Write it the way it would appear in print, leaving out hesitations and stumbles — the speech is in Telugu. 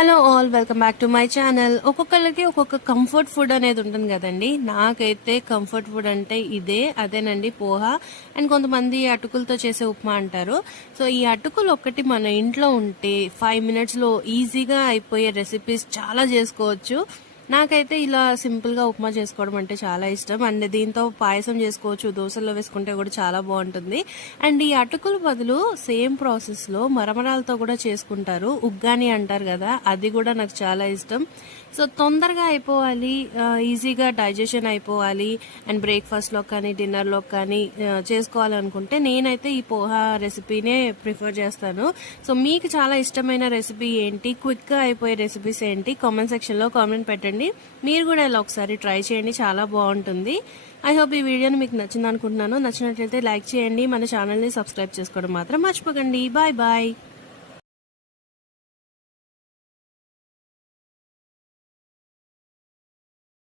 Hello all, welcome back to my channel. ఒక్కొక్కరికి ఒక్కొక్క కంఫర్ట్ ఫుడ్ అనేది ఉంటుంది కదండి. నాకైతే కంఫర్ట్ ఫుడ్ అంటే అదేనండి పోహా. అండ్ కొంతమంది అటుకులతో చేసే ఉప్మా అంటారు. సో ఈ అటుకులు ఒక్కటి మన ఇంట్లో ఉంటే 5 మినిట్స్లో ఈజీగా అయిపోయే రెసిపీస్ చాలా చేసుకోవచ్చు. నాకైతే ఇలా సింపుల్ గా ఉప్మా చేసుకోవడం అంటే చాలా ఇష్టం. అండ్ దీంతో పాయసం చేసుకోవచ్చు, దోశల్లో వేసుకుంటే కూడా చాలా బాగుంటుంది. అండ్ ఈ అటుకుల బదులు సేమ్ ప్రాసెస్ లో మరమరాలతో కూడా చేసుకుంటారు, ఉగ్గాని అంటారు కదా, అది కూడా నాకు చాలా ఇష్టం. సో తొందరగా అయిపోవాలి, ఈజీగా డైజెషన్ అయిపోవాలి, అండ్ బ్రేక్ఫాస్ట్ లో కానీ డిన్నర్ లో కానీ చేసుకోవాలనుకుంటే నేనైతే ఈ పోహా రెసిపీనే ప్రిఫర్ చేస్తాను. సో మీకు చాలా ఇష్టమైన రెసిపీ ఏంటి, క్విక్ గా అయిపోయే రెసిపీస్ ఏంటి, కామెంట్ సెక్షన్ లో కామెంట్ పెట్టండి. మీరు కూడా ఇలా ఒకసారి ట్రై చేయండి, చాలా బాగుంటుంది. ఐ హోప్ ఈ వీడియోని మీకు నచ్చింది అనుకుంటున్నాను. నచ్చినట్లయితే లైక్ చేయండి, మన ఛానల్ని సబ్స్క్రైబ్ చేసుకోవడం మాత్రం మర్చిపోకండి. Bye bye.